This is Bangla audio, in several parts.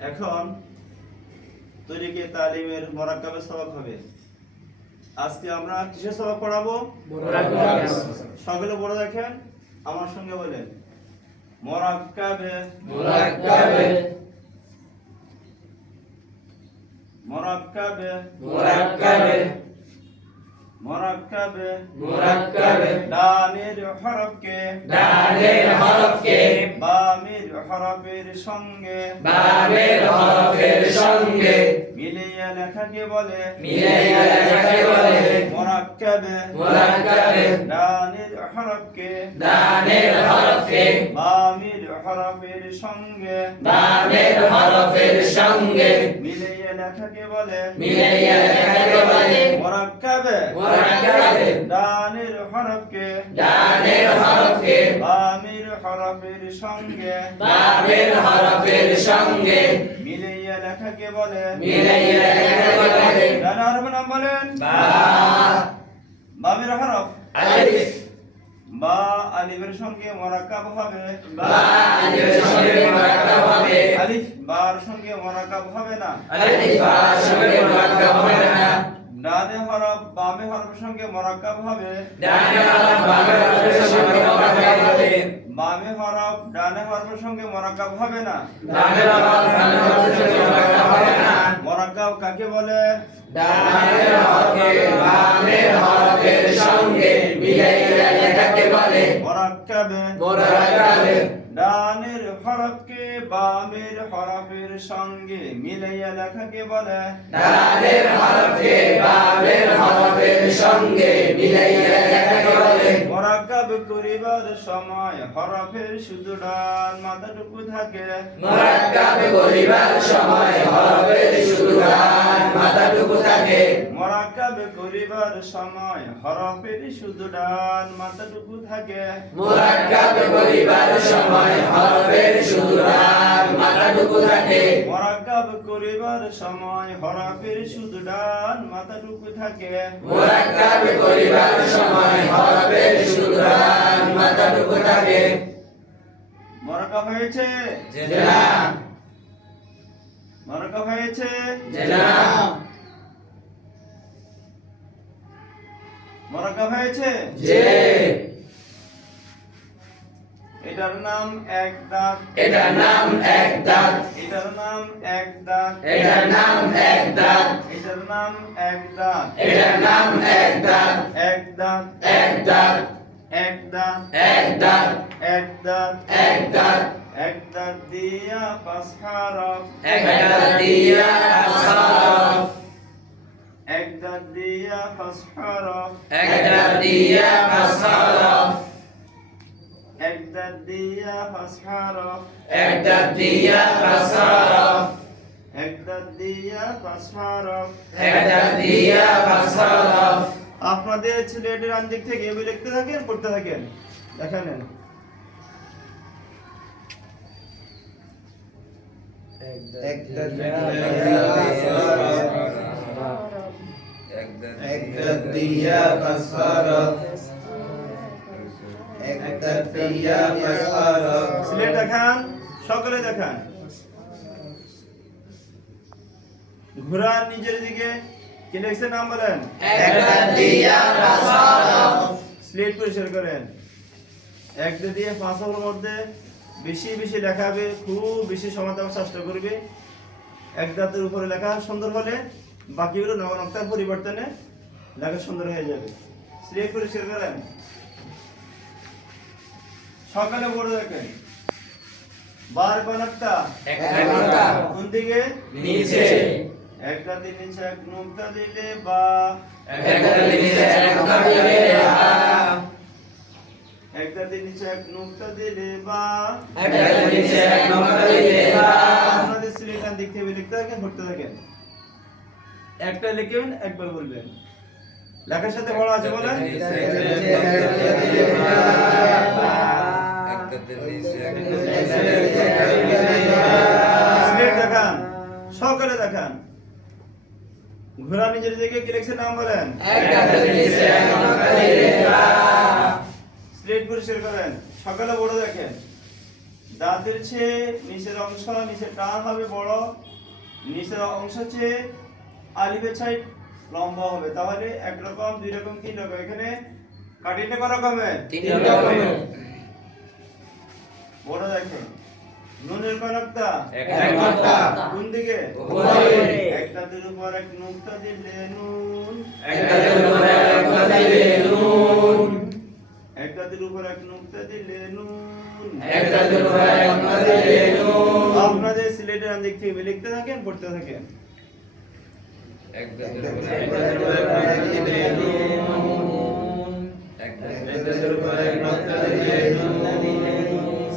এখন তরিকে তালিমের মোরাক্কাবের সবক হবে। আজকে আমরা কিসের সবক পড়াবো? সকলে বড় দেখেন, আমার সঙ্গে বলেন মোরাক্কাবে মুরাক্কাবে মোরাক্কাবে মুরাক্কাবে মোরাক্কাবে মুরাক্কাবে ডানের হরফকে ডানের হরফকে বামের হরফের সঙ্গে বামের হরফের সঙ্গে মিলিয়ে লেখাকে বলে মিলাইয়া লেখাকে বলে মোরাক্কাবে মুরাক্কাবে ডানের হরফকে ডানের হরফকে বামের হরফের সঙ্গে বামের হরফের সঙ্গে মিলিয়ে লেখাকে বলে মিলাইয়া লেখাকে বলে মোরাক্কাবে মুরাক্কাবে ডানের হরফকে ডানের হরফকে বামের হরফের সঙ্গে বামের হরফের সঙ্গে মিলিয়ে লেখাকে বলে মিলাইয়া লেখাকে বলে ডান হরফের নাম বলেন বা বামের হরফ আলিফ বা আলিফের সঙ্গে মোরাক্কাব হবে বা আলিফের সঙ্গে মুরাক্কাব হবে আলিফ বার সঙ্গে মোরাক্কাব হবে না আলিফ বার সঙ্গে মুরাক্কাব হবে না ডানে হরফ বামে হরফের সঙ্গে মোরাক্কাব হবে ডানে হরফ বামের হরফের সঙ্গে মুরাক্কাব হবে বামে হরফ ডানে হরফের সঙ্গে মোরাক্কাব হবে না ডানের হরফ ডানের হরফের সঙ্গে মুরাক্কাব হবে না মোরাক্কাব কাকে বলে? ডানের হরফকে বামের হরফের সঙ্গে মিলাইয়া লেখাকে বলে মোরাক্কাবে মুরাক্কাবে ডানের হরফকে বামের হরফের সঙ্গে মিলাইয়া লেখাকে বলে ডানের হরফকে বামের হরফের সঙ্গে মিলাইয়া লেখাকে বলে মোরাক্কাব করিবার সময় হরফের শুধু ডান মাথাটুকু থাকে মুরাক্কাব করিবার সময় হরফের শুধু ডান মাথাটুকু থাকে মোরাক্কাব করিবার সময় হরফের শুধু ডান মাথাটুকু থাকে মুরাক্কাব করিবার সময় হরফের শুধু ডান মাথাটুকু থাকে মোরাক্কাব করিবার সময় হরফের শুধু ডান মাথাটুকু থাকে মুরাক্কাব করিবার সময় হরফের শুধু ডান মাথাটুকু থাকে মোরাক্কাব হয়েছে জেনা মোরাক্কাব হয়েছে জেনা মোরাক্কাব হয়েছে জে এটার নাম এক দাঁত এটার নাম এক দাঁত এটার নাম এক দাঁত এটার নাম এক দাঁত এটার নাম এক দাঁত এটার নাম এক দাঁত এক দাঁত এক দাঁত এক দাঁত এক দাঁত এক দাঁত এক দাঁত এক দাঁত দিয়া পাঁচ হরফ এক দাঁত দিয়া হরফ এক দাঁত দিয়া পাঁচ হরফ এক দাঁত দিয়া হরফ এক দাঁত দিয়া পাঁচ হরফ এক দাঁত দিয়া হরফ এক দাঁত দিয়া পাঁচ হরফ এক দাঁত দিয়া হরফ আপনাদের ছেলেটির আঞ্জিক থেকে এগুলো লিখতে থাকেন, পড়তে থাকেন। দেখা নেন এক দাঁত দিয়া পাঁচ হরফ এক দাঁত দিয়া পাঁচ হরফ সিলেট দেখান, সকলে দেখান। ঘোড়ার নিজের দিকে কি লিখছে নাম বলেন? এক দাঁত দিয়া পাঁচ হরফ স্লেট পরিষ্কার করেন। এক দাঁত দিয়ে পাঁচ হরফের মধ্যে বেশি বেশি লেখাবে, খুব বেশি সময় দেওয়ার চেষ্টা করবে। এক দাঁতের উপরে লেখা সুন্দর হলে বাকিগুলো নকতার পরিবর্তনে লেখা সুন্দর হয়ে যাবে। স্লেট পরিষ্কার করেন, সকালে বড় দেখেন। বার কনকটা এক নকতা কোন দিকে? নিচে এক দাঁতের নিচে এক নকতা দিলে বা এক দাঁত নিচে এক নকতা দিলে বা এক দাঁতের নিচে এক নকতা দিলে বা এক দাঁত নিচে এক নকতা দিলে বা আপনাদের সিলেটান দিক থেকে লিখতে থাকেন, পড়তে থাকেন। একটা লিখবেন, একবার বলবেন। লেখার সাথে বড় আছে বলেন। সিলেট দেখান, সকলে দেখান। ঘোড়া নিজের দিকে কি লিখছে নাম বলেন। এক দাঁত নিচে এক নকতা দিলে বা স্লেট পরিষ্কার করেন, সকালে বড় দেখেন। দাঁতের চেয়ে নিচের অংশ, নিচের টান হবে বড়, নিচের অংশ চেয়ে আলিফের সাইড লম্বা হবে। তাহলে একরকম, দুই রকম, তিন রকম। এখানে কাটিংটা কত রকমের? তিন রকমের। বড় দেখেন, নুনের কয় নক্তা? এক নক্তা। কোন দিকে? উপরে। এক দাঁতের উপর এক নক্তা দিলে নুন। এক দাঁতের উপর এক নক্তা দিলে নুন। এক দাঁতের উপর এক নক্তা দিলে নুন। এক দাঁতের উপর এক নক্তা দিলে নুন। আপনাদের সিলেটের দিক থেকে লিখতে থাকেন, পড়তে থাকেন। এক দাঁতের উপর এক নক্তা দিলে নুন। এক দাঁতের উপর এক নক্তা দিলে নুন।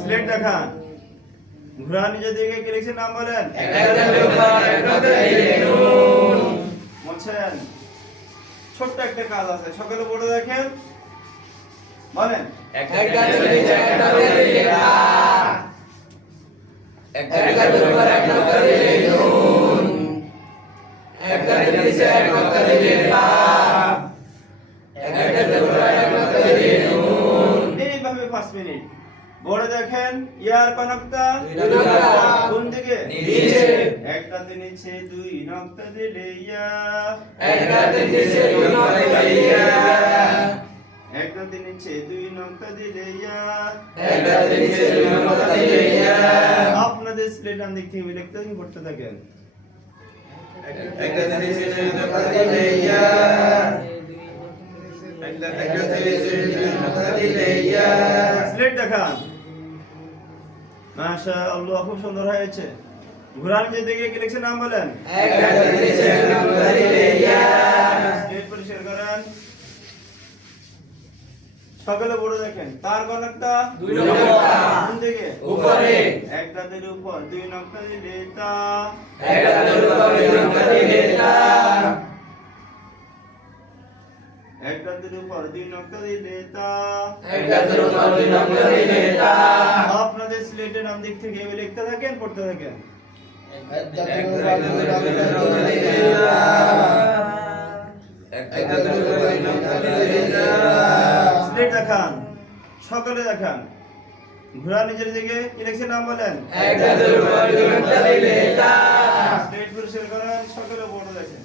সিলেট দেখান, ঘোড়া নিজের দিকে কি লিখছে নাম বলেন? এক দাঁতের উপর এক নক্তা দিলে নুন। বলছেন ছোট্ট একটা কাজ আছে, সকালে পড়ে দেখেন, বলেন। এক দাঁতের নিচে এক নক্তা দিলে রা। এক দাঁতের উপর এক নক্তা দিলে নুন। এক দাঁতের নিচে এক নক্তা দিলে রা। এক দাঁতের উপর এক নক্তা দিলে নুন। এইভাবে 5 মিনিট পড়ে দেখেন। ইয়ার কনক্তা দুই নক্তা। কোন দিকে? নিচে। এক দাঁতের নিচে দুই নক্তা দিলে ইয়া। এক দাঁতের নিচে দুই নক্তা দিলে ইয়া। এক দাঁতের নিচে দুই নক্তা দিলে ইয়া। এক দাঁতের নিচে দুই নক্তা দিলে ইয়া। আপনাদের স্লেটার দিক থেকে লিখতে থাকেন, পড়তে থাকেন। এক দাঁতের নিচে দুই নক্তা দিলে ইয়া। এক দাঁতের নিচে দুই নক্তা দিলে ইয়া। স্লেট দেখান। মাশাআল্লাহ, খুব সুন্দর হয়েছে। ঘোড়ার নিচে দিকে কি লিখছে নাম বলেন? এক দাঁতের নিচে দুই নক্তা দিলে ইয়া। স্লেট পরিষ্কার করেন। সকালে বড় দেখেন, তার কনকটা দুই নক্তা। কোন দিকে? উপরে। এক দাঁতের উপর দুই নক্তা দিলে তা। এক দাঁতের উপর দুই নক্তা দিলে তা। এক দাঁতের উপর দুই নক্তা দিলে তা। এক দাঁতের উপর দুই নক্তা দিলে তা। আপনাদের স্লেটের নাম দিক থেকে এভাবে লিখতে থাকেন, পড়তে থাকেন। এক দাঁতের উপর দুই নক্তা দিলে ইয়া। এক দাঁতের উপর দুই নক্তা দিলে ইয়া। স্লেট দেখান, সকালে দেখান। ঘোড়া নিজের দিকে কি লিখছে নাম বলেন? এক দাঁতের উপর দুই নক্তা দিলে তা। স্লেট পরিষ্কার করেন, সকালে বড় দেখেন,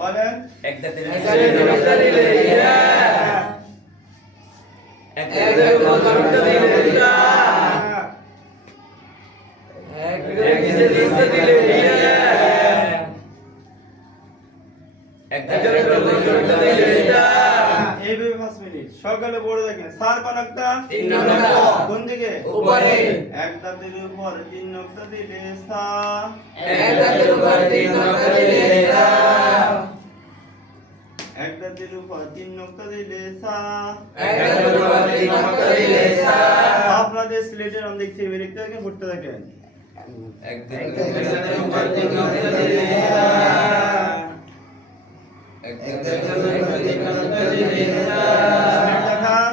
বলেন। এক দাঁতের নিচে দুই নক্তা দিলে ইয়া। এক দাঁতের উপর দুই নক্তা দিলে তা। এক দাঁতের নিচে দুই নক্তা দিলে ইয়া। এক দাঁতের উপর দুই নক্তা দিলে তা। এইভাবে 5 মিনিট সকালে বড় দেখেন। সার কনকটা তিন নক্তা। কোন দিকে? উপরে। এক দাঁতের উপর তিন নক্তা দিলে সা। এক দাঁতের উপর তিন নক্তা দিলে তা। এক দাঁতের উপর তিন নক্তা দিলে সা। এক দাঁতের উপর তিন নক্তা দিলে তা। আপনাদের স্লেটের নাম দিক থেকে লিখতে থাকেন, পড়তে থাকেন। এক এক দাঁতের উপর তিন নক্তা দিলে ইয়া। এক দাঁতের উপর তিন নক্তা দিলে ইয়া। স্লেট দেখান।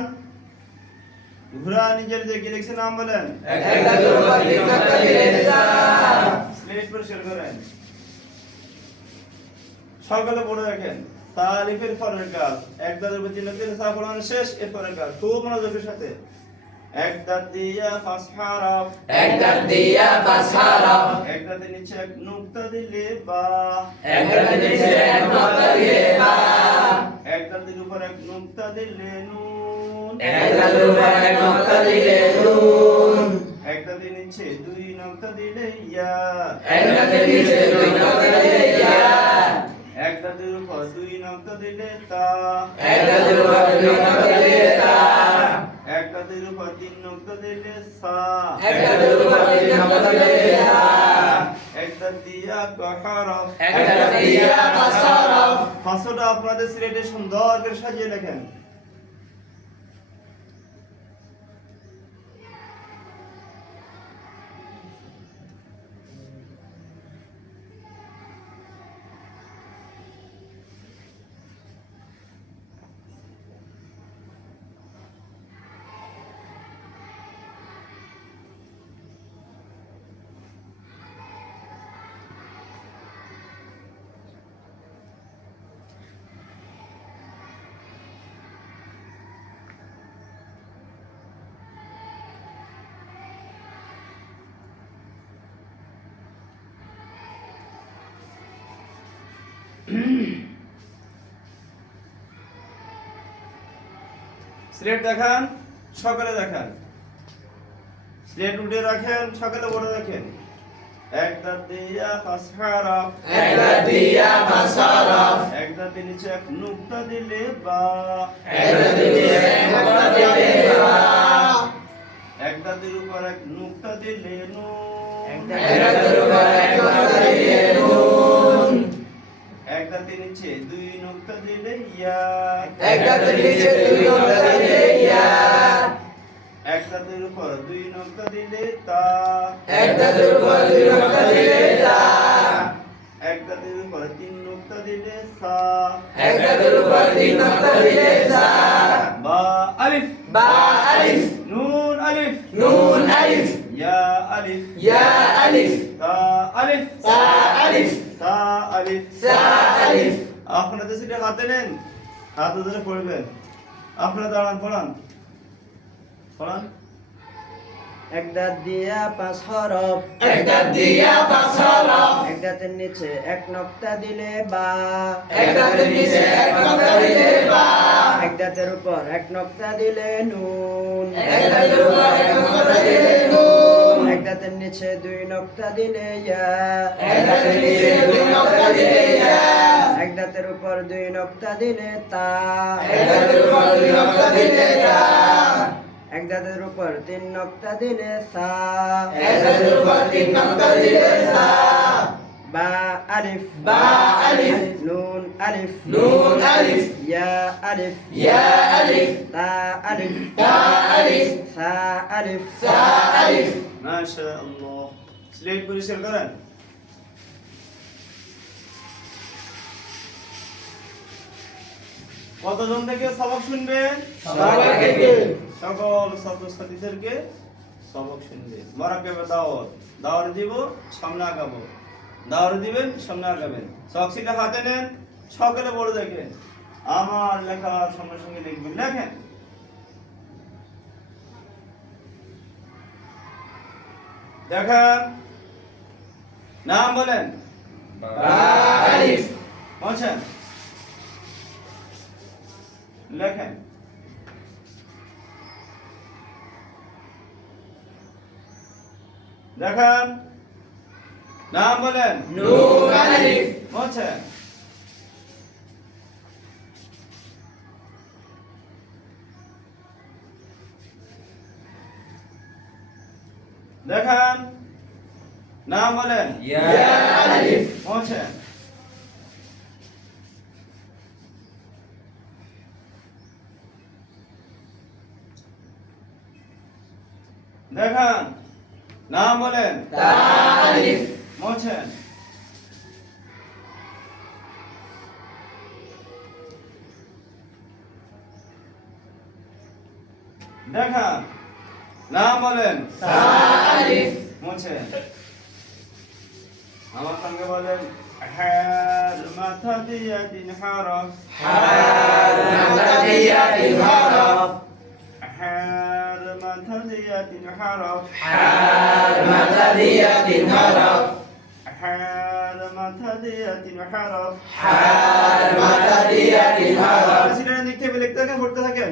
ঘোড়া নিজের দিকে লিখছে নাম বলেন। এক দাঁতের উপর তিন নক্তা দিলে তা। স্লেট পরিষ্কার করেন। সকালে পড়ে দেখেন। তালিফের পরের কাজ, এক দাঁতের উপর তিন নক্তা দিলে সা পড়ানো শেষ। এর পরের কাজ খুব মনোযোগের সাথে। এক দাঁত দিয়া ফাসহা রব। এক দাঁত দিয়া পাঁচা রব। এক দাঁতের নিচে এক নক্তা দিলে বা। এক দাঁতের নিচে এক নক্তা দিলে বা। এক দাঁতের উপর এক নক্তা দিলে নুন। এক দাঁতের উপর এক নক্তা দিলে নুন। এক দাঁতের নিচে দুই নক্তা দিলে ইয়া। এক দাঁতের নিচে দুই নক্তা দিলে ইয়া। এক দাঁতের উপর দুই নক্তা দিলে তা। এক দাঁতের উপর দুই নক্তা দিলে তা। এক দাঁতের উপর তিন নক্তা দিলে সা। এক দাঁতের উপর তিন নক্তা দিলে তা। এক দাঁত দিয়া কহরফ। এক দাঁত দিয়া পাঁচা রব। ফাঁসটা আপনাদের সিলেটে সুন্দর করে সাজিয়ে লেখেন। স্লেট দেখান, সকালে দেখান। স্লেট উঠে রাখেন, সকালে বড় রাখেন। এক দাঁত দিয়া পাঁচ হরফ, এক দাঁত দিয়া পাঁচ হরফ, এক দাঁতের নিচে এক নুক্তা দিলে বা, এক দাঁতের নিচে এক নুক্তা দিলে বা, এক দাঁতের উপর এক নুক্তা দিলে নুন, এক দাঁতের উপর এক নুক্তা দিলে নুন, এক দাঁতের নিচে দুই নুক্তা দিলে ইয়া, এক দাঁতের নিচে দুই নুক্তা দিলে ইয়া, এক দাঁতের উপর দুই নুক্তা দিলে তা, এক দাঁতের উপর দুই নুক্তা দিলে তা, এক দাঁতের উপর তিন নুক্তা দিলে সা, এক দাঁতের উপর তিন নুক্তা দিলে সা, বা আলিফ, বা আলিফ, নুন আলিফ, নুন আলিফ, ইয়া আলিফ, ইয়া আলিফ, তা আলিফ, সা আলিফ, সা আলিফ, সা আলিফ। আপনাদের সেটা হাতে নেন, হাতে ধরে পড়বেন। আপনারা দাঁড়ান, পড়ান পড়ান। এক দাঁত দিয়া পাঁচ হরফ, এক দাঁত দিয়া পাঁচ হরফ, এক দাঁতের নিচে এক নক্তা দিলে বা, এক দাঁতের নিচে এক নুক্তা দিলে বা, এক দাঁতের উপর এক নক্তা দিলে নুন, এক দাঁতের উপর এক নুক্তা দিলে নুন, এক দাঁতের নিচে দুই নক্তা দিলে ইয়া, এক দাঁতের নিচে দুই নুক্তা দিলে ইয়া, এক দাঁতের উপর দুই নক্তা দিলে তা, এক দাঁতের উপর দুই নুক্তা দিলে তা, এক দাঁতের উপর তিন নক্তা দিলে সা, এক দাঁতের উপর তিন নুক্তা দিলে সা, বা আলিফ, বা আলিফ, নুন আলিফ, নুন আলিফ, ইয়া আলিফ, ইয়া আলিফ, তা আলিফ, তা আলিফ, সা আলিফ, সা আলিফ। মাশাআল্লাহ। স্লেট পরিষ্কার করেন। কতজন থেকে সবক শুনবেন? সবাই থেকে। সকল ছাত্রছাত্রীদেরকে সবক শুনবে। মরাকাবে দাওয়াত, দাওয়াত দিব, সামনে আগাবো। দাওয়াত দিবেন, সামনে আগাবেন। চকশিটা হাতে নেন, সকালে বড় দেখেন। আমার লেখার সঙ্গে সঙ্গে লিখবেন, লেখেন। দেখান, নাম বলেন। বা আলিফ, বলছেন, লেখেন। দেখান, নাম বলেন। নুন আলিফ, বলছেন, দেখান, নাম বলেন। ইয়া আলিফ, বলছেন, দেখান, নাম বলেন। তা আলিফ, বলছেন, দেখান, নাম বলেন। তা আলিফ, বলছেন, আমার সঙ্গে বলেন। হার মাথা দিয়া তিন হরফ, হার মাথা দিয়া তিন হরফ, হার মাথা দিয়া তিন হরফ, হার মাথা দিয়া তিন হরফ, হার মাথা দিয়া তিন হরফ। হার মাথা দিয়া তিন হরফ। সিলেট লিখতে হবে, লিখতে থাকেন, পড়তে থাকেন।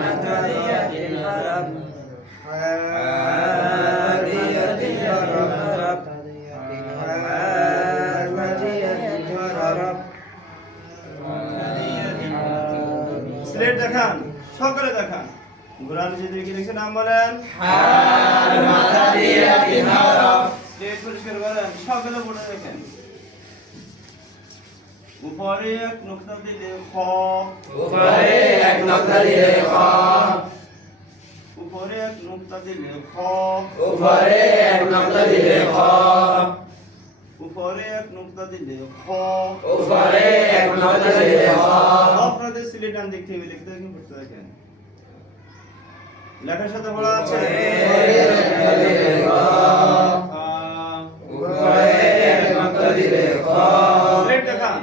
মাথা দিয়া তিন হরফ, স্লেট দেখান, সকালে দেখান। ঘুরান যদি কি লিখছে, নাম বলেন। হার মাথা দিয়া তিন হরফ, স্লেট পরিষ্কার করেন, সকালে পড়ে দেখেন। উপরে এক নুক্তা দিলে খ, উপরে এক নুক্তা দিলে খ, উপরে এক নুক্তা দিলে খ, উপরে এক নুক্তা দিলে খ, উপরে এক নুক্তা দিলে খ। উপরে এক নুক্তা দিলে খ। আপনাদের সিলেট নাম দেখতে হবে, লিখতে থাকেন, পড়তে থাকেন। লেখার সাথে বলা আছে উপরে এক নুক্তা দিলে খ, উপরে এক নুক্তা দিলে খ, স্লেট দেখান।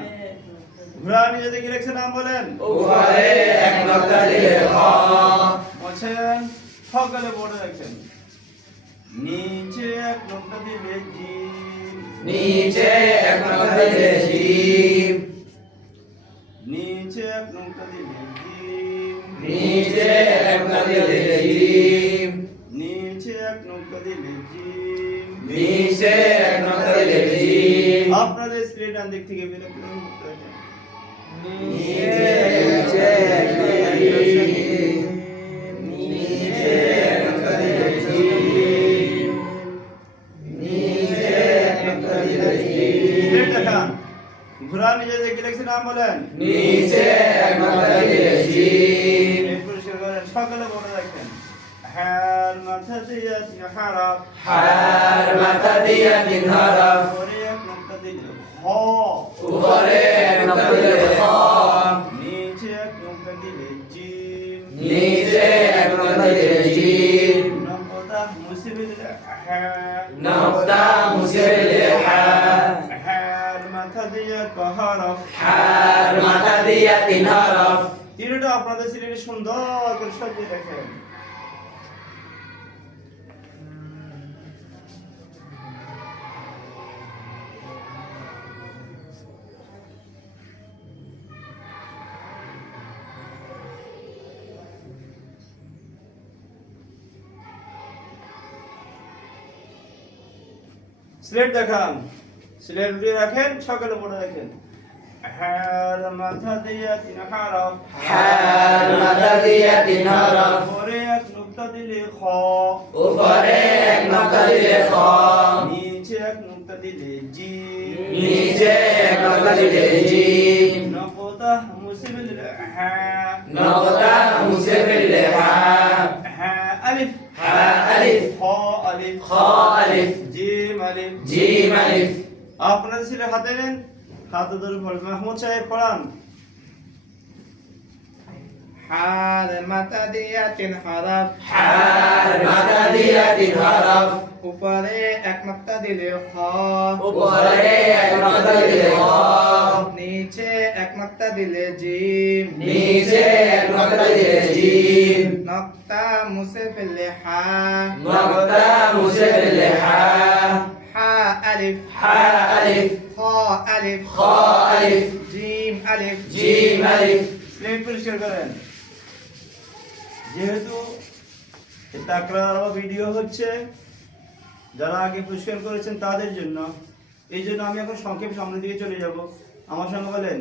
ঘুরানি যদি কি লিখছে, নাম বলেন। উপরে এক নুক্তা দিলে খ, বলছেন, সকালে পড়ে দেখেন। নিচে এক নোক্তা দিলে জিম নিচে এক নোক্তা দিলে জিম নিচে এক নোক্তা দিলে জিম নিচে এক নোক্তা দিলে জিম নিচে এক নোক্তা দিলে জিম নিচে এক নোক্তা দিলে জিম আপনাদের স্ক্রিন ডান দিক থেকে বের করে মুক্ত হয়ে নিচে এক নোক্তা দিলে জিম নিচে এক নোক্তা দিলে জিম নিচে এক নোক্তা দিলে জিম স্ক্রিন দেখান ঘোরা নিজে দেখে লিখছে নাম বলেন নিচে এক নোক্তা দিলে জিম এই পরিষ্কার করেন সকালে বলে রাখেন হার মাথা দিয়ে হারাপ হার মাথা দিয়া তিন হরফ পরে এক নোক্তা দিলে হ উপরে এক নোক্তা দিলে খ নিচে এক নোক্তা দিলে জিম নিচে এক নোক্তা দিলে জিম নকতা মুসিবে দিলে হ্যাঁ নোক্তা মুছে দিলে হা হার মাথা দিয়ে কহরফ হার মাথা দিয়া তিন হরফ তিনটা আপনাদের সিলেটে সুন্দর করে সাজিয়ে দেখেন স্লেট দেখান স্লেট উঠিয়ে রাখেন সকালে পড়ে রাখেন হার মাথা দিয়ে তিন হারফ হার মাথা দিয়া তিন হরফ পরে এক নোক্তা দিলে খ উপরে এক নোক্তা দিলে খ নিচে এক নোক্তা দিলে জিম নিচে এক নোক্তা দিলে জিম নকতা মুসিবে দিলে হ্যাঁ নোক্তা মুছে ফেললে হা হ্যাঁ আলিফ হা আলিফ খ আলিফ খ আলিফ জিম আলিফ জিম আলিফ আপনাদের ছেলে হাতে নেন হাতে ধরে পড়ে মাহমুদ সাহেব পড়ান হার মাথা দিয়া তিন হরফ হার মাথা দিয়া তিন হরফ উপরে এক নোক্তা দিলে খ উপরে এক নোক্তা দিলে খ নিচে এক নোক্তা দিলে জিম নিচে এক নোক্তা দিলে জিম নোক্তা মুছে ফেললে হা নোক্তা মুছে ফেললে হা হা আলিফ হা আলিফ খ আলিফ খ আলিফ জিম আলিফ জিম আলিফ স্লেট পরিষ্কার করেন যেহেতু তাকরার ভিডিও হচ্ছে যারা আগে পরিষ্কার করেছেন তাদের জন্য এই জন্য আমি এখন সংক্ষেপ সামনের দিকে চলে যাব আমার সঙ্গে বলেন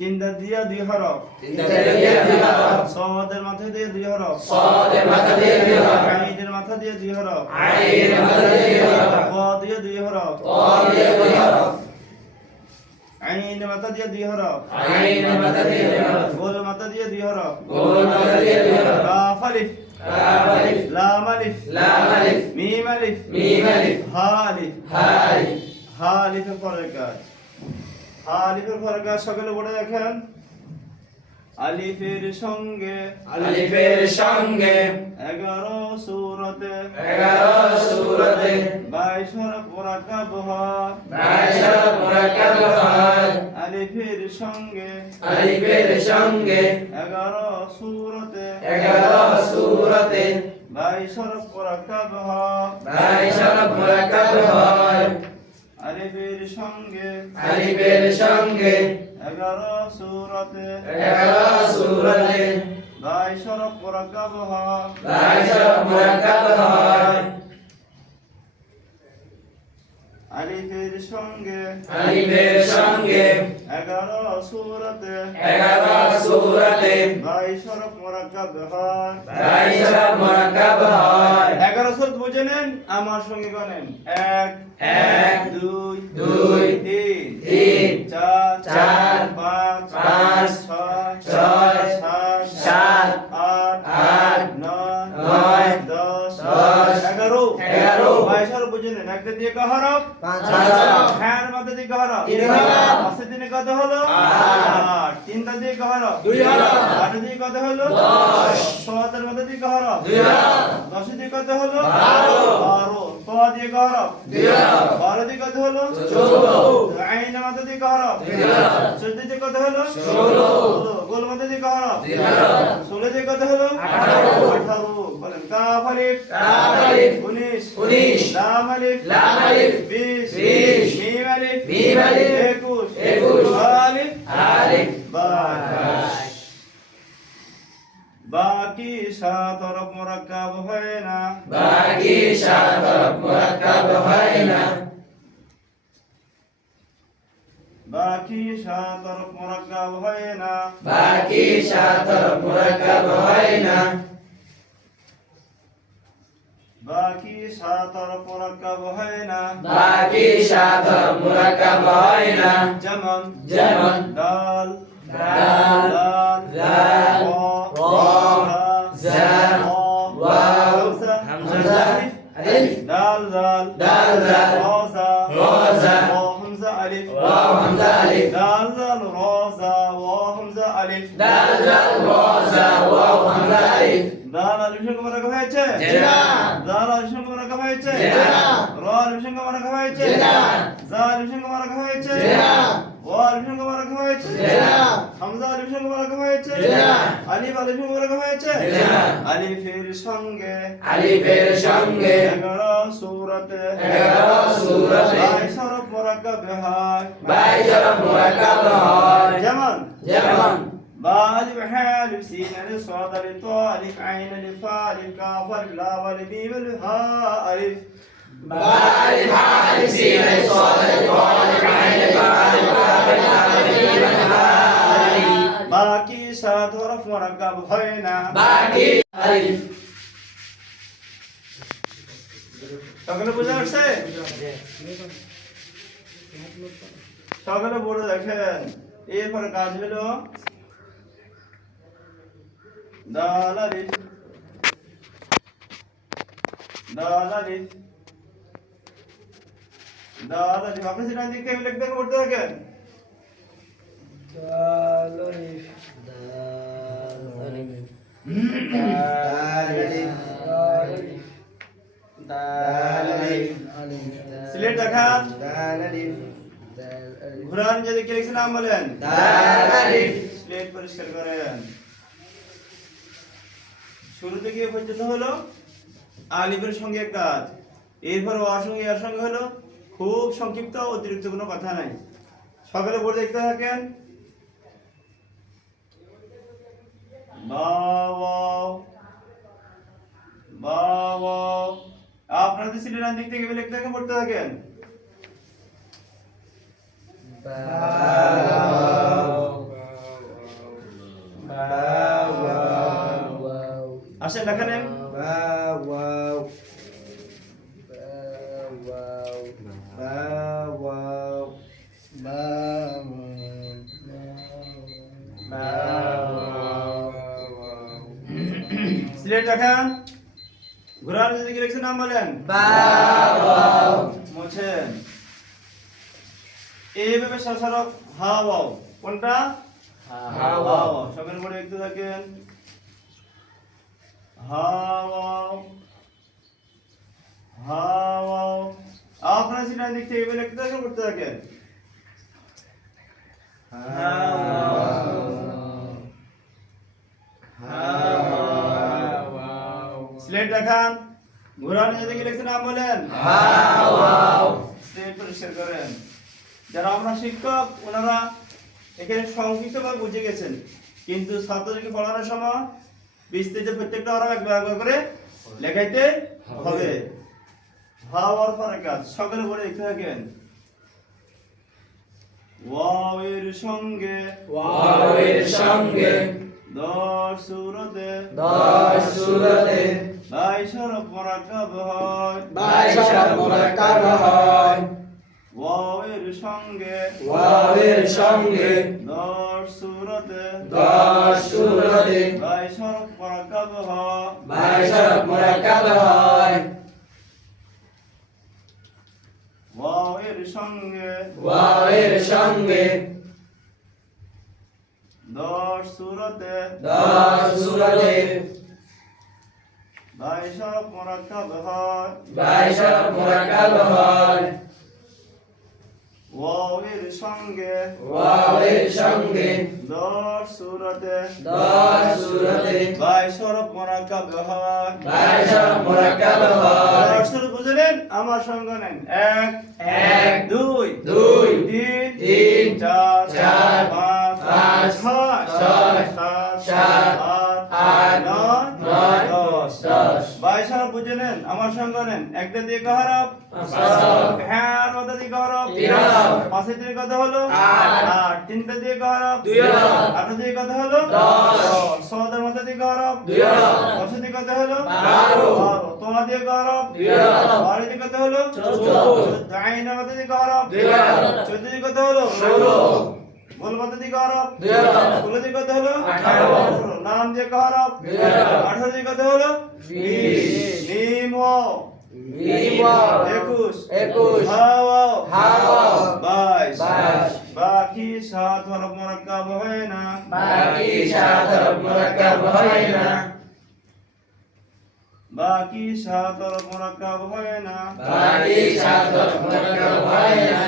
তিন দাঁত দিয়া দুই হরফ তিন দাঁত দিয়া দুই হরফ সমাদের মাথা দিয়ে দুই হরফ সাদের মাথা দিয়ে দুই হরফ আইনের মাথা দিয়ে দুই হরফ আইনের মাথা দিয়ে দুই হরফ ক দিয়ে দুই হরফ ক দিয়ে দুই হরফ আইনের মাথা দিয়ে দুই হরফ আইনের মাথা দিয়ে দুই হরফ গোল মাথা দিয়ে দুই হরফ গোল মাথা দিয়ে দুই হরফ কাফ আলিফ কাফ আলিফ লাম আলিফ লাম আলিফ মিম আলিফ মিম আলিফ হা আলিফ হা আলিফ হা আলিফের পরের কাজ হা আলিফের পরের কাজ সকালে বলে দেখেন আলিফের সঙ্গে আলিফের সঙ্গে 11 সূরাতে 11 সূরাতে 22 হরফ মুরাক্কাব হয় 22 হরফ মুরাক্কাব হয় আলিফের সঙ্গে আলিফের সঙ্গে 11 সূরাতে 11 সূরাতে 22 হরফ মুরাক্কাব হয় 22 হরফ মুরাক্কাব হয় আলিফের সঙ্গে আলিফের সঙ্গে 11 সূরাতে 11 সূরাতে 22 হরফ মুরাক্কাব হয় 22 হরফ মুরাক্কাব হয় আলিফের সঙ্গে আলিফের সঙ্গে 11 সূরাতে 11 সূরাতে 22 হরফ মুরাক্কাব হয় 22 হরফ মুরাক্কাব হয় 11 সূরা বুঝে নেন আমার সঙ্গে গণেন 1 1 2 2 3 3 4 4 5 5 6 6 7 7 8 8 9 9 10 10 11 11 22 হরফ বুঝে নেন একটা দিয়ে ক হরফ 5 হরফ হ্যাঁ মধ্যে দিয়ে ক হরফ 3 হরফ পাঁচের দিনে কত হলো 8 তিনটা দিয়ে ক হরফ 2 হরফ 8 দিয়ে কত হলো 10 সতের মধ্যে দিয়ে ক হরফ 2 হরফ 10 দিয়ে কত হলো 12 ক দিয়ে ক হরফ 2 হরফ 12 দিয়ে কত হলো 14 আইনের মধ্যে দিয়ে ক হরফ 2 হরফ 14 দিয়ে কত হলো 16 গোল মধ্যে দিয়ে ক হরফ 2 হরফ 16 দিয়ে কত হলো 18 18 বলেন কাফ আলিফ কাফ আলিফ 19 লাম আলিফ লাম আলিফ 20 20 মিম আলিফ মিম আলিফ 21 21 আলিফ আলিফ 22 বাকি 7 হরফ মুরাক্কাব হয় না বাকি 7 হরফ মুরাক্কাব হয় না বাকি 7 হরফ মুরাক্কাব হয় না বাকি 7 হরফ মুরাক্কাব হয় না বাকি 7 হরফ মুরাক্কাব হয় না বাকি 7 হরফ মুরাক্কাব হয় না যেমন যেমন দাল দাল দাল র জা ওয়াও হামজা আলিফ দাল দাল দাল দাল রজা র হামজা আলিফ ওয়াও হামজা আলিফ দাল দাল রজা হামজা আলিফ দাল দাল র জা ওয়াও হামজা আলিফ দাল আলিফ সঙ্গে মারাকা হয়েছে জি না দাল আলিফ সঙ্গে মারাকা হয়েছে জি না র আলিফ সঙ্গে মারাকা হয়েছে জি না জা আলিফ সঙ্গে মারাকা হয়েছে জি না ওয়া আলিফ সঙ্গে মারাকা হয়েছে জি না হামজা আলিফ সঙ্গে মারাকা হয়েছে জি না আলিফ আলিফ সঙ্গে মারাকা হয়েছে জি না আলিফের সঙ্গে আলিফের সঙ্গে 11 সূরাতে 11 সূরাতে 22 হরফ মুরাক্কাব হয় 22 হরফ মুরাক্কাব হয় যেমন যেমন با ألف حاء ألف سين ألف صاد ألف طاء ألف عين ألف فاء ألف كاف ألف لام ألف ميم ألف هاء ألف با ألف حاء ألف سين ألف صاد ألف طاء ألف عين ألف فاء ألف كاف ألف لام ألف ميم ألف هاء ألف বাকি 7 হরফ মুরাক্কাব হয় না বাকি আলিফ সকলে বুঝে আসছে সকলে বড় দেখেন এরপর কাজ হলো দাল আলিফ দাল আলিফ দাল আলিফ আপনি সেটা দিক থেকে লিখতে করতে থাকেন দাল আলিফ দাল আলিফ দাল আলিফ সিলেট দেখান দাল আলিফ দাল আলিফ ঘুরান যদি কি লিখছেন নাম বলেন দাল আলিফ স্লেট পরিষ্কার করেন শুরুতে গিয়ে পর্যন্ত হলো আলিফের সঙ্গে কাজ এরপর ওয়ার সঙ্গে এর সঙ্গে হলো খুব সংক্ষিপ্ত অতিরিক্ত কোনো কথা নাই সকালে পড়ে দেখতে থাকেন আপনাদের সিলেটার দিক থেকে লিখতে থাকেন পড়তে থাকেন আসেন লেখা নেন সিলেট দেখান ঘোরার যদি কি লিখছেন নাম বলেন মোছেন এইভাবে সরসরক হাওয়াও কোনটা হাওয়াও সকাল পরে একটু থাকেন হাওয়াও হাওয়াও আপনারা সিলেট দিক থেকে এভাবে লিখতে থাকেন করতে থাকেন স্লেট দেখান ঘোরানো যদি লিখছেন নাম বলেন স্লেট পরিষ্কার করেন যারা আমরা শিক্ষক ওনারা এখানে সংক্ষিপ্তভাবে বুঝে গেছেন কিন্তু ছাত্রদেরকে পড়ানোর সময় বিস্তৃত প্রত্যেকটা ওরা একবার করে লেখাইতে হবে হাওয়ার পরে কাজ সকলে বলে দেখতে থাকেন ওয়াওয়ের সঙ্গে দশ সূরাতে 22 হরফ মুরাক্কাব হয় 22 হরফ মুরাক্কাব হয় ওয়াওয়ের সঙ্গে 10 সূরাতে 22 হরফ মুরাক্কাব হয় 22 হরফ মুরাক্কাব হয় ওয়াওয়ের সঙ্গে 10 সূরাতে 22 হরফ মুরাক্কাব হয় 22 হরফ মুরাক্কাব হয় ওয়াওয়ের সঙ্গে ওয়াওয়ের সঙ্গে 10 সূরাতে 10 সূরাতে 22 হরফ মুরাক্কাব হয় 22 হরফ মুরাক্কাব হয় 10 হরফ বুঝলেন আমার সঙ্গে নেন 1 1 2 2 3 3 4 4 5 5 6 6 7 8 9 9 10 22 হরফ বুঝে নেন আমার সঙ্গে নেন একটা দিয়ে ক হরফ হ্যাঁ আর ওটা দিয়ে ক হরফ 3 হরফ পাঁচে দিয়ে কত হলো 8 তিনটা দিয়ে ক হরফ 2 হরফ আটটা দিয়ে কত হলো 10 সদের মধ্যে দিয়ে ক হরফ 2 হরফ দশে দিয়ে কত হলো 12 তোমার দিয়ে ক হরফ 2 হরফ বারো দিয়ে কত হলো 14 আইনের মধ্যে দিয়ে ক হরফ 2 হরফ 14 দিয়ে কত হলো 16 বল মধ্যে দিয়ে ক হরফ 2 হরফ 16 দিয়ে কত হলো 18 নাম দিয়ে ক হরফ 2 হরফ 18 দিয়ে কত হলো 20 মিম ওয়াও মিম ওয়াও 21 21 হা ওয়াও হা ওয়াও 22 বাকি 7 হরফ মুরাক্কাব হয় না বাকি 7 হরফ মুরাক্কাব হয় না বাকি 7 হরফ মুরাক্কাব হয় না বাকি 7 হরফ মুরাক্কাব হয় না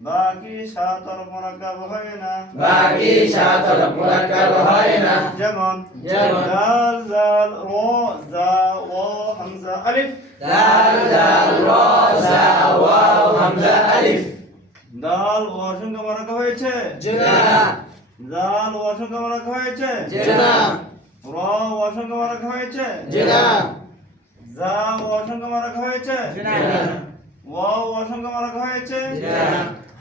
বাকি 7 হরফ মুরাক্কাব হয় না বাকি 7 হরফ মুরাক্কাব হয় না যেমন যেমন দাল জাল র জা ওয়া হামজা আলিফ দাল জাল রা জা ওয়াও হামজা আলিফ দাল ওয়ার সঙ্গে মুরাক্কাব হয়েছে জেনা জাল ওয়ার সঙ্গে মুরাক্কাব হয়েছে জেনা র ওয়ার সঙ্গে মুরাক্কাব হয়েছে জেনা জা ওয়ার সঙ্গে মুরাক্কাব হয়েছে জেনা ওয়া ওয়ার সঙ্গে মুরাক্কাব হয়েছে জেনা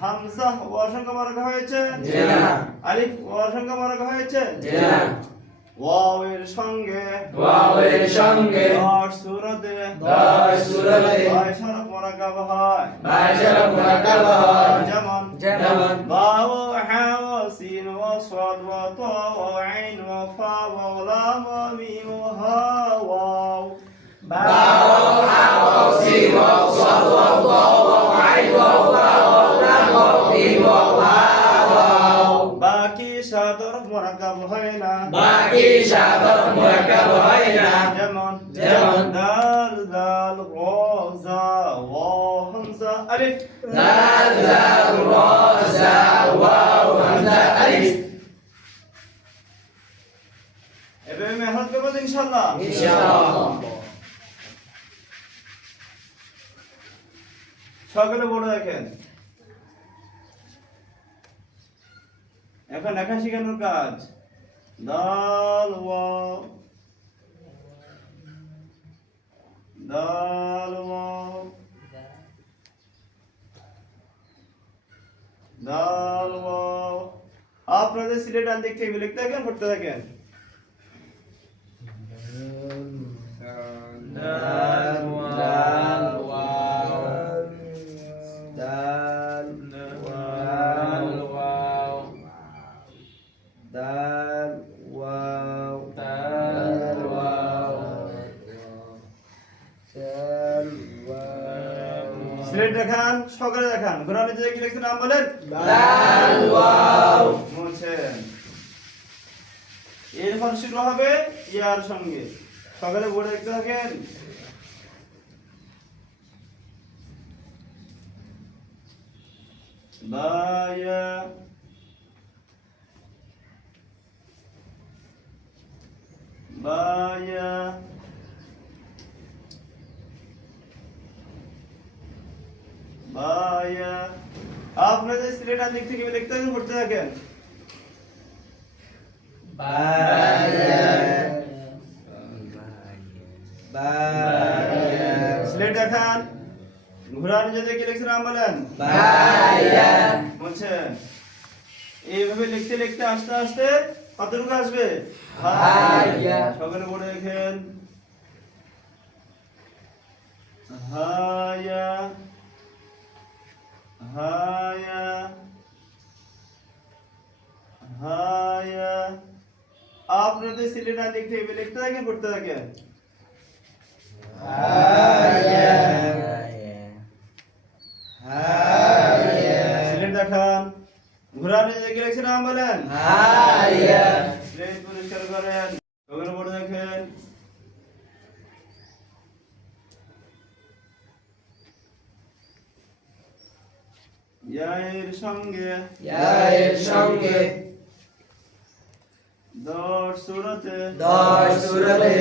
হামজা ওয়ার সঙ্গে মুরাক্কাব হয়েছে জেনা আলিফ ওয়ার সঙ্গে মুরাক্কাব হয়েছে জেনা ওয়াওয়ের সঙ্গে ওয়াওয়ের সঙ্গে 10 সূরাতে 10 সূরাতে 22 হরফ মুরাক্কাব হয় 22 হরফ মুরাক্কাব হয় যেমন যেমন বা ওয়া হা ওয়া সিন ওয়া সাদ ওয়া তা ওয়া আইন ওয়া ফা ওয়া লাম ওয়া মিম ওয়া হা ওয়াও বা ওয়া হা ওয়া সিন ওয়া সাদ ওয়া তা ওয়া আইন ওয়া ফা ওয়া লাম ওয়া মিম ওয়া হা ওয়াও বাকি 7 হরফ মুরাক্কাব হয় না বাকি 7 হরফ মুরাক্কাব হয় না যেমন যেমন দাল জাল র জা ওয়া হামজা আলিফ দাল জাল রা জা ওয়াও হামজা আলিফ এভাবে মেহনত করবো তো ইনশাআল্লাহ ইনশাআল্লাহ সকলে বড় দেখেন এখন লেখা শেখানোর কাজ দাল ওয়াও দাল ওয়াও দাল ওয়াও আপনাদের সিলেট আন দিক থেকে লিখতে থাকেন পড়তে থাকেন দাল দাল ওয়াও দাল দাল ওয়াও দাল ওয়াও দাল ওয়াও দাল ওয়াও সিলেট দেখান সকলে দেখান কোরআনে যে কি লিখছেন নাম বলেন দাল ওয়াও মুছেন এরপর শুরু হবে ইয়ার সঙ্গে সকালে বলে দেখতে থাকেন বায়া বায়া বায়া আপনাদের সিলেটার দিক থেকে লিখতে থাকেন পড়তে থাকেন সিলেট দেখান ঘোড়ার যদি কি লিখছেন নাম বলেন বলছেন এইভাবে লিখতে লিখতে আস্তে আস্তে কতটুকু আসবে সকলে পড়ে দেখেন হায়া হায়া হায়া আপনাদের সিলেটার দিক থেকে লিখতে থাকেন পড়তে থাকেন সিলেট দেখান ঘোড়ার যে কি লিখছেন নাম বলেন সিলেট পরিষ্কার করেন সকলে পড়ে দেখেন ইয়ের সঙ্গে এর সঙ্গে দশ সূরতে 10 সূরাতে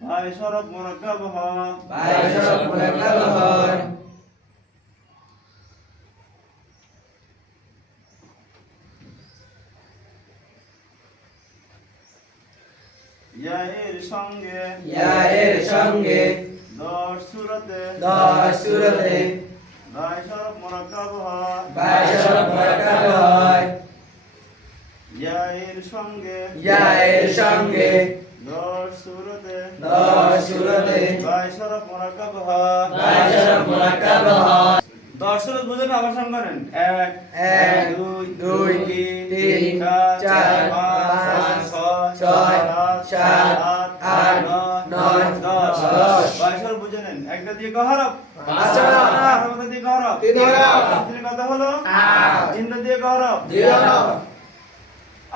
ভাই শরফ মুরাক্কাব হয় 22 শরফ মুরাক্কাব হয় ইয়ের সঙ্গে এর সঙ্গে দশ সূরতে 10 সূরাতে ভাই শরফ মুরাক্কাব হয় 22 শরফ মুরাক্কাব হয় ইয়ের সঙ্গে এর সঙ্গে দশ সূরতে 10 সূরাতে ভাই শরফ মুরাক্কাব হয় 22 শরফ মুরাক্কাব হয় 10 সূরত বুঝেন আবার সঙ্গ করেন 1 এক, 2 দুই, 3 তিন, 4 চার, 5 6 ছয়, 7 সাত, 8 নয়, 10 দশ। 22 সূরত বুঝে নেন একটা দিয়ে ক হরফ 5 হরফ, আরবটা দিয়ে ক হরফ 3 হরফ, তিন কত হলো 8, তিনটা দিয়ে ক হরফ 2 হরফ,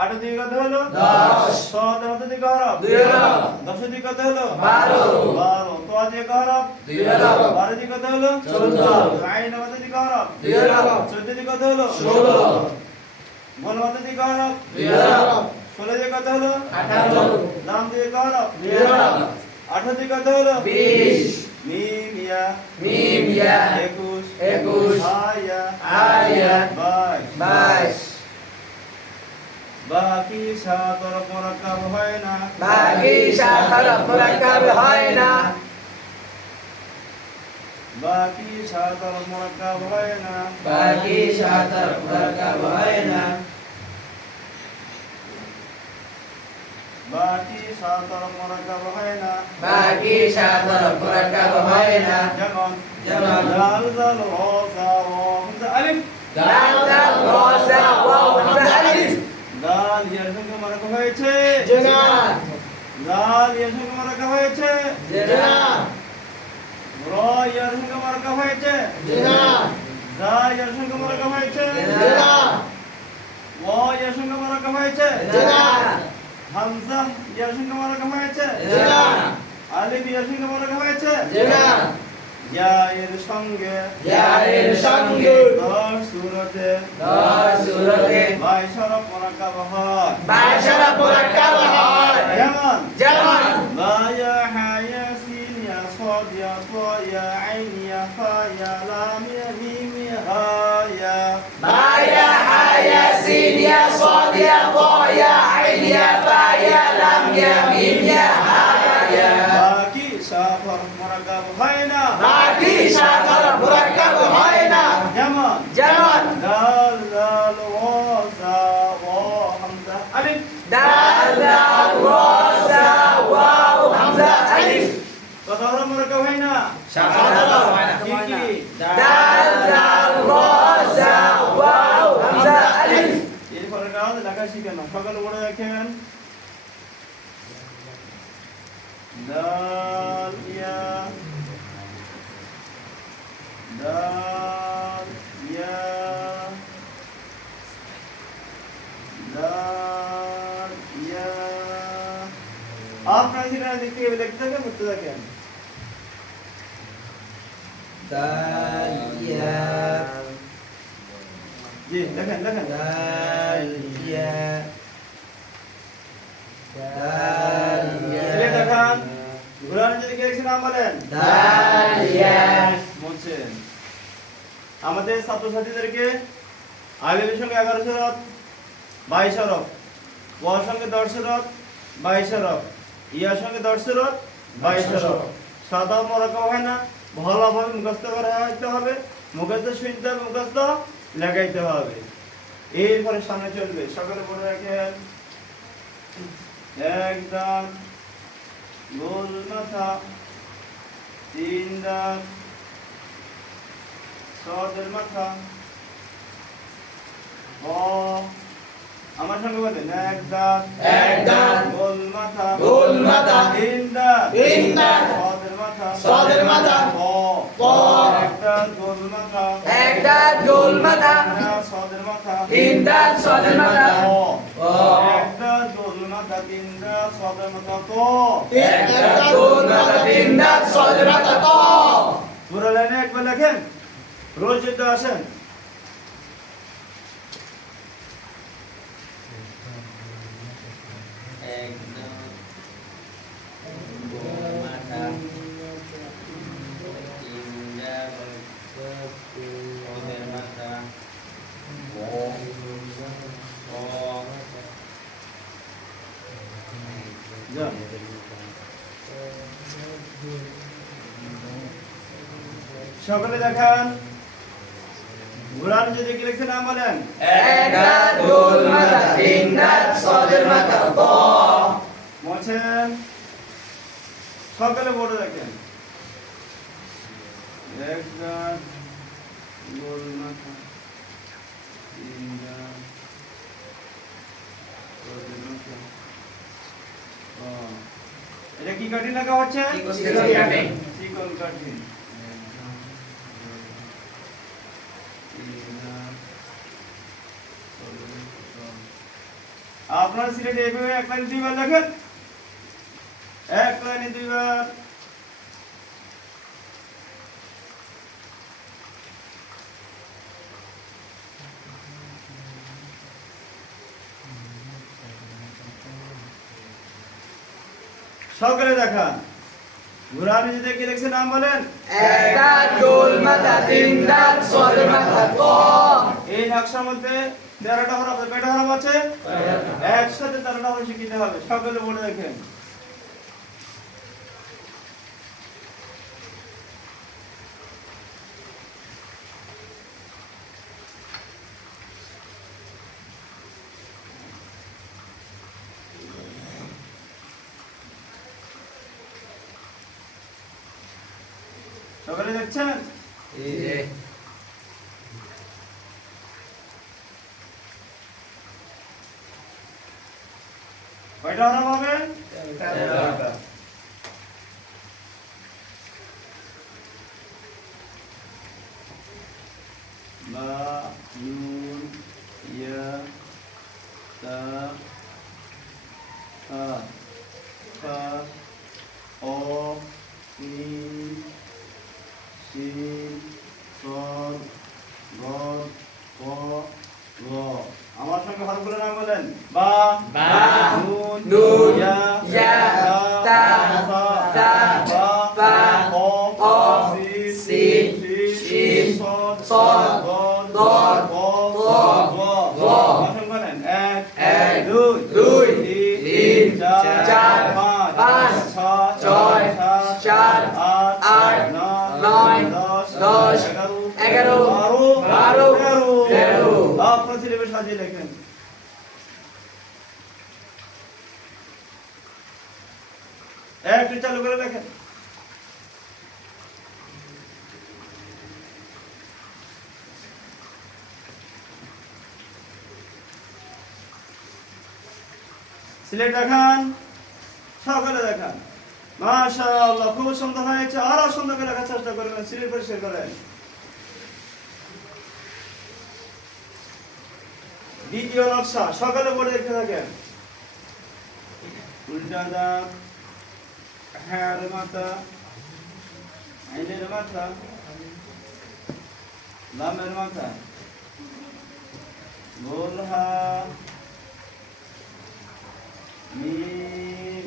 8 দিয়ে কত হলো 10, 7 হাতে দিয়ে ক হরফ 2 হরফ, 10 দিয়ে কত হলো 12, 12 তো দিয়ে ক হরফ 2 হরফ, 12 দিয়ে কত হলো 14, আইন হাতে দিয়ে ক হরফ 2 হরফ, 14 দিয়ে কত হলো 16, বল হাতে দিয়ে ক হরফ 2 হরফ, 16 দিয়ে কত হলো 18, নাম দিয়ে ক হরফ 2 হরফ, 18 দিয়ে কত হলো 20, মিম ইয়া মিম ইয়া 21 21, আয়া আয়া 22 22 বাকি সাত হরফ মুরাক্কাব হয় না বাকি 7 হরফ মুরাক্কাব হয় না বাকি সাত হরফ মুরাক্কাব হয় না বাকি 7 হরফ মুরাক্কাব হয় না বাকি সাত হরফ মুরাক্কাব হয় না বাকি 7 হরফ মুরাক্কাব হয় না যেমন যেমন জাল জাল র জা র হামজা আলিফ দাল দাল র জা ওয়াও হামজা আলিফ দাল ইয়ার সঙ্গে মুরাক্কাব হয়েছে জেনা দাল ইয়ার সঙ্গে মুরাক্কাব হয়েছে জেনা র ইয়ার সঙ্গে মুরাক্কাব হয়েছে জেনা জা ইয়ার সঙ্গে মুরাক্কাব হয়েছে জেনা ওয়া ইয়ার সঙ্গে মুরাক্কাব হয়েছে জেনা হামজা ইয়ার সঙ্গে মুরাক্কাব হয়েছে জেনা আলিফ ইয়ার সঙ্গে মুরাক্কাব হয়েছে জেনা ইয়া এর সঙ্গে এর সঙ্গে 10 সূরতে 10 সূরাতে 22 হরফ মুরাক্কাব হয় 22 হরফ মুরাক্কাব হয় যেমন যেমন বা ইয়া হা ইয়া সিন ইয়া সাদ ইয়া তা ইয়া আইন ইয়া ফা ইয়া লাম ইয়া মিম ইয়া হা ইয়া বা ইয়া হা ইয়া সিন ইয়া সাদ ইয়া তা ইয়া আইন ইয়া ফা ইয়া লাম ইয়া মিম ইয়া হা ইয়া বাকি সাত হরফ মুরাক্কাব হয় না বাকি 7 হরফ মুরাক্কাব হয় না যেমন যেমন দাল দাল ওয়া জা ওয়া হামজা আলিফ দাল দাল র জা ওয়াও হামজা আলিফ কত হরফ মুরাক্কাব হয় না 7 হরফ হয় না কি কি দাল দাল র জা ওয়াও হামজা আলিফ এরপরে কাজ লেখা শিখেন না সকালে পড়ে দেখেন দাল ইয়া দাল ইয়া দাল ইয়া আপনারা যেটা দেখতে দেখতে থাকেন বুঝতে থাকেন দাল ইয়া জি দেখেন দেখেন দাল ইয়া দাল ছেলে দেখান ঘুরান যদি কে লিখছে নাম বলেন দাল ইয়া বলছেন আমাদের ছাত্রছাত্রীদেরকে আলিফের সঙ্গে 11 হরফ 22 হরফ ওয়ার সঙ্গে 10 হরফ 22 হরফ ইয়ার সঙ্গে 10 হরফ 22 হরফ সাদা মুরাক্কাব হয় না ভালোভাবে মুখস্থ করা হইতে হবে মুখস্থ শুনতে হবে মুখস্থ লাগাইতে হবে এরপরে সামনে চলবে সকালে পড়ে রাখেন এক দাঁত গোল মাথা 3 দাঁত সদের মাথা ও আমার সঙ্গে বলেন এক দাঁত গোল মাথা 3 দাঁত সদের মাথা প এক দাঁত গোল মাথা এক দাঁত গোল মাথা সদের মাথা 3 দাঁত সদের মাথা ও এক দাঁত গোল মাথা 3 দাঁত সদের মাথা ক এক দাঁত গোল মাথা 3 দাঁত সদের মাথা ক পুরো লাইনে একবার লেখেন রোজ যদি আসেন যান। সকলে দেখান ঘোড়ার যদি কি লিখছে নাম বলেন এক দাঁত গোল মাথা তিন দাঁত সদের মাথা ক বলছেন সকলে বড় দেখেন এক দাঁত গোল মাথা তিন দাঁত সদের মাথা ক। এটা কি কাঠিন লেখা হচ্ছে চিকন কাঠিন। চিকন কাঠিন। আপনার সিলেটে এইভাবে এক লাইনে দুইবার লেখেন এক লাইনে দুইবার সকলে দেখান ঘোড়ার নিজে কি লিখছে নাম বলেন এক দাঁত গোল মাথা তিন দাঁত সদের মাথা ক এই নকশার মধ্যে 13টা হরফ আছে কয়টা হরফ আছে একসাথে 13টা হরফ শিখতে হবে সকলে বলে দেখেন সকলে দেখছেন এই যে কয়টা হরফ হবে 13টা। বা নুন ইয়া তা তা তা ও সিন সিন সদ গদ ক গ আমার সঙ্গে হরফগুলোর নাম বলেন বা বা নুন নুন ইয়া তা তা তা বা বা ক সিন শিন সদ গদ গদ ক ক গ গ আমার সঙ্গে বলেন এক এক দুই দুই তিন চার চার পাঁচ পাঁচ ছয় সাত আট নয় দশ এগারো বারো তেরো আপনার সিলেবাস সাজিয়ে লেখেন একটু চালু করে লেখেন সিলেট দেখান সকলে দেখান মাশাআল্লাহ খুব সুন্দর হয়েছে আরো সুন্দর করে লেখার চেষ্টা করবেন সিলেট পরিষ্কার করেন দ্বিতীয় নকশা সকালে পড়ে দেখতে থাকেন উল্টা দাঁত হ্যার মাথা আইনের মাথা লামের মাথা গোলহা মিম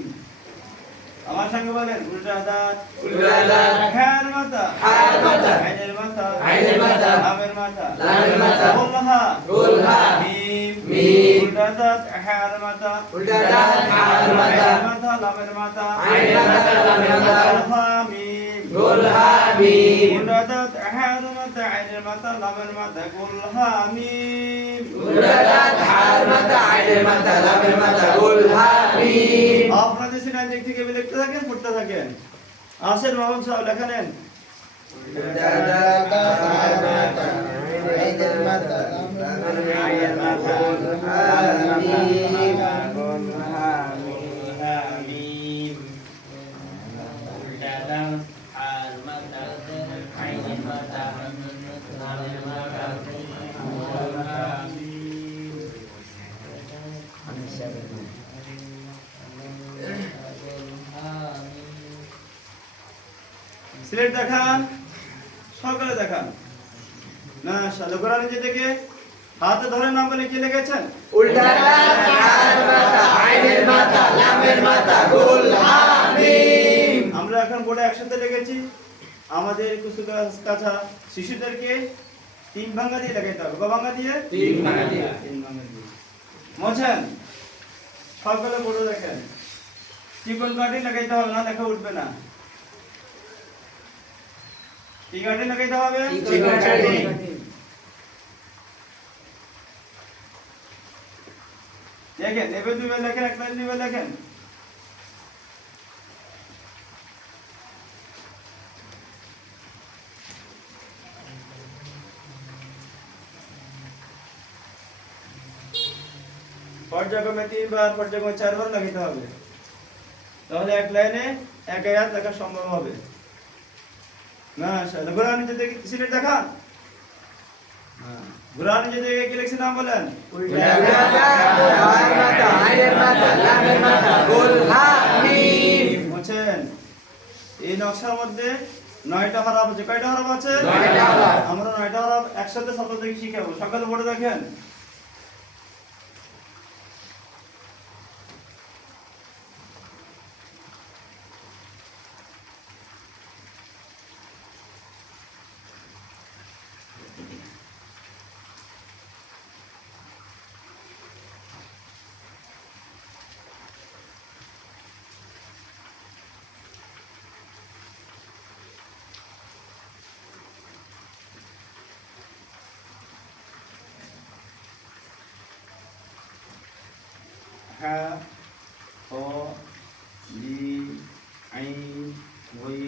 আমার সঙ্গে বলেন উল্টা দাঁত উল্টা দাঁত হ্যার মাথা হ্যার মাথা আইনের মাথা আইনের মাথা লামের মাথা লামের মাথা গোলহা গোলহা মিম মিম উল্টা দাঁত হ্যার মাথা উল্টা দাঁত হ্যার মাথা আইনের মাথা লামের মাথা আইনের মাথা লামের মাথা গোলহা মিম গোলহা মিম উল্টা দাঁত হ্যার মাথা আইনের মাথা লামের মাথা গোলহা মিম উল্টা দাঁত হ্যার মাথা আইনের মাথা লামের মাথা গোলহা মিম আপনাদের সিনাই দিক থেকে লিখতে থাকেন পড়তে থাকেন আসেন মামুন সাহেব লেখা নেন উল্টা দাঁত হ্যার মাথা আইনের মাথা আইনের মাথা গোলহা মিম গোলহা মিম উল্টা দাঁত আর মাথা আইনের মাথা লামের মাথা গোলহা সিলেট দেখান সকলে দেখান না শালা কোরআন নিজে থেকে হাতে ধরে নাম বলে কি লিখেছেন? উল্টা দাঁত হার মাথা আইনের মাথা লামের মাথা গোল হা মিম। আমরা এখন বোর্ডে একসাথে লিখেছি। আমাদের কিছু কাছা শিশুদেরকে 3 ভাঙা দিয়ে লাগাইতে হবে। কয় ভাঙা দিয়ে? 3 ভাঙা দিয়ে। 3 ভাঙা দিয়ে। মোছেন সবগুলো বোর্ডে দেখেন। চিকন কাঠি লাগাইতে হবে, না লেখা উঠবে না। কি কাঠি লাগাইতে হবে? চিকন কাঠি। দেখেন এবার 2 বার লেখেন, 1 লাইন 2 বার লেখেন। পর্যায়ক্রমে 3 বার, পর্যায়ক্রমে 4 বার লাগাইতে হবে। তাহলে এক লাইনে এক আয়াত লেখা সম্ভব হবে। মাশাআল্লাহ। কোরআন যদি সিলেট দেখান। হ্যাঁ। কোরআন যদি কি লিখছেন নাম বলেন? উল্টা দাঁত হার মাথা আইনের মাথা লামের মাথা গোল হা মিম। বুঝছেন? এই নকশার মধ্যে 9টা হরফ আছে। কয়টা হরফ আছে? 9টা হরফ। আমরা 9টা হরফ একসাথে ছাত্রদেরকে শিখাবো। সকালে বোর্ডে দেখেন। হা হ লি আইন ওয়াই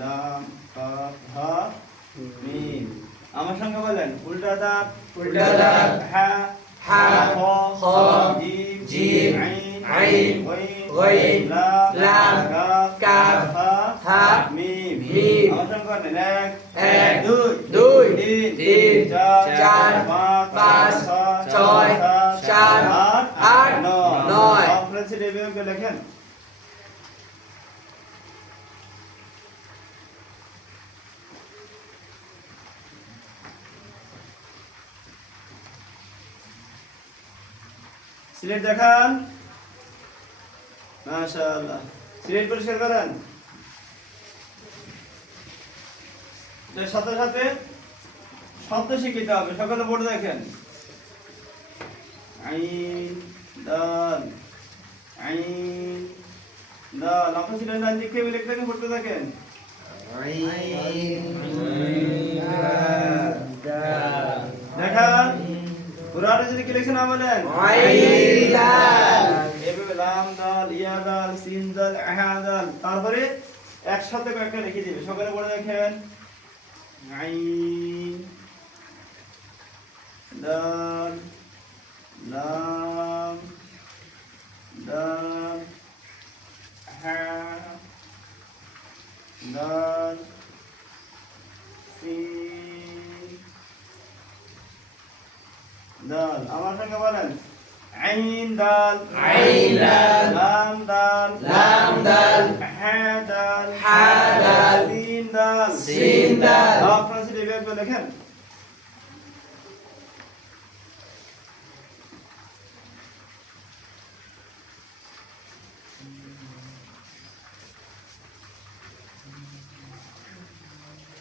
লাম কাফ হা মিম। আমার সঙ্গে বলেন উল্টা দাঁত উল্টা দাঁত হা হা হ জিম জিম আইন ওয়াই লাম কাফ হা মিম। মিম। আমার সঙ্গে বলেন 1 এক, 2 দুই, 3 তিন, 4 চার, 5 ছয়, 7 আট, 8 নয়। 9 আপনারা রেভিউ লেখেন। সিলেট দেখান। মাশাআল্লাহ। সিলেট পরিষ্কার করেন। এর সাথে সাথে শব্দ শিখতে হবে। সকালে বোর্ড দেখেন। আইন দাল আইন দাল। আপনি সিলেট লাইন লিখে লিখতে পড়তে দেখেন। দেখান। কোরআনে যদি কি লিখছেন বলেন? আইন দাল এভাবে লাম দাল ইয়া দাল সিন দাল হা দাল। তারপরে একসাথে কয়েকটা লিখে দিবে। সকালে পড়ে দেখেন। আইন দাল লাম দাল হা দাল সিন দাল। আমার সঙ্গে বলেন আইন দাল আইন দাল লাম দাল লাম দাল হা দাল হা দাল সিন দাল সিন দাল। আপনারা সেটা এভাবে লেখেন।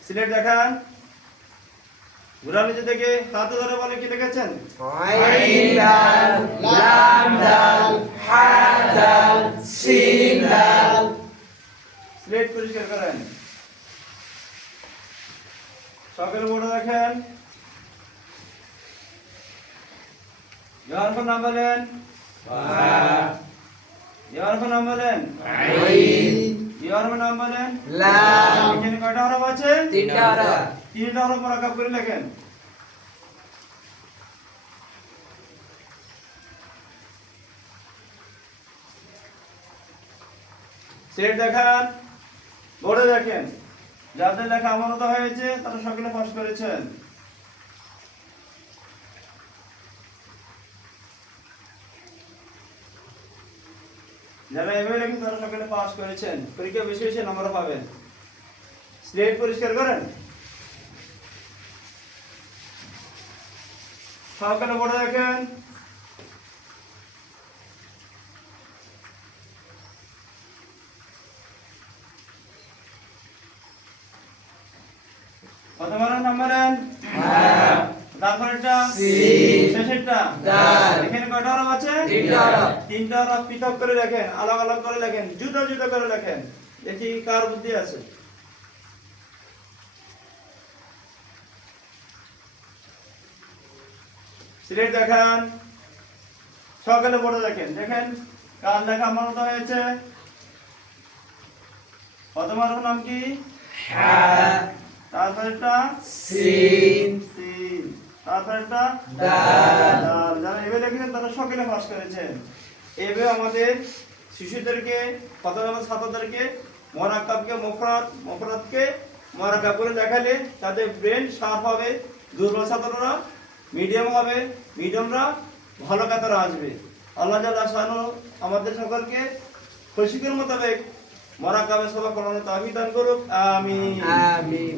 সিলেট দেখান। ঘুরানি থেকে হাতে ধরে বলে কি লিখেছেন? আইন দাল লাম দাল হা দাল সিন দাল। সিলেট পরিষ্কার করেন। সকালে বোর্ডে দেখেন। ইয়ারফোন নাম বলেন। ইয়ারফোন নাম বলেন। আইন ইয়ারফোন নাম বলেন। লাম এখানে কয়টা হরফ আছে? 3টা হরফ। 3টা হরফ মোরাকাব করে লেখেন। সেট দেখান। বোর্ডে দেখেন। যাদের লেখা আমানত হয়েছে তারা সকলে পাস করেছেন। যারা এভাবে লেখেন তারা সকলে পাস করেছেন। পরীক্ষা বেশি বেশি নম্বর পাবেন। স্লেট পরিষ্কার করেন। সকালে পড়ে দেখেন কত নাম্বারেন তারপরেরটা শেষেরটা এখানে কয়টা হরফ আছে তিনটা হরফ পৃথক করে লেখেন আলাদা আলাদা করে লেখেন জুদা জুদা করে লেখেন দেখি কার বুদ্ধি আছে সিলেট দেখান সকালে পড়ে দেখেন দেখেন কার লেখা আমার মতো হয়েছে প্রথম হরফ নাম কি তারপরেরটা সিন সিন তারপরেরটা দাল দাল যারা এভাবে লিখেছেন তারা সকলে পাস করেছেন এভাবে আমাদের শিশুদেরকে প্রথম ছাত্রদেরকে মুরাক্কাবকে মুফরাদকে মুরাক্কাব করে দেখালে তাদের ব্রেন শার্প হবে দুর্বল ছাত্ররা মিডিয়াম হবে মিডিয়ামরা ভালো কাতারা আসবে আল্লাহ জাল্লা শানু আমাদের সকলকে খুশির মোতাবেক মুরাক্কাবে সবাই করানো তাওফিক দান করুক আমিন আমিন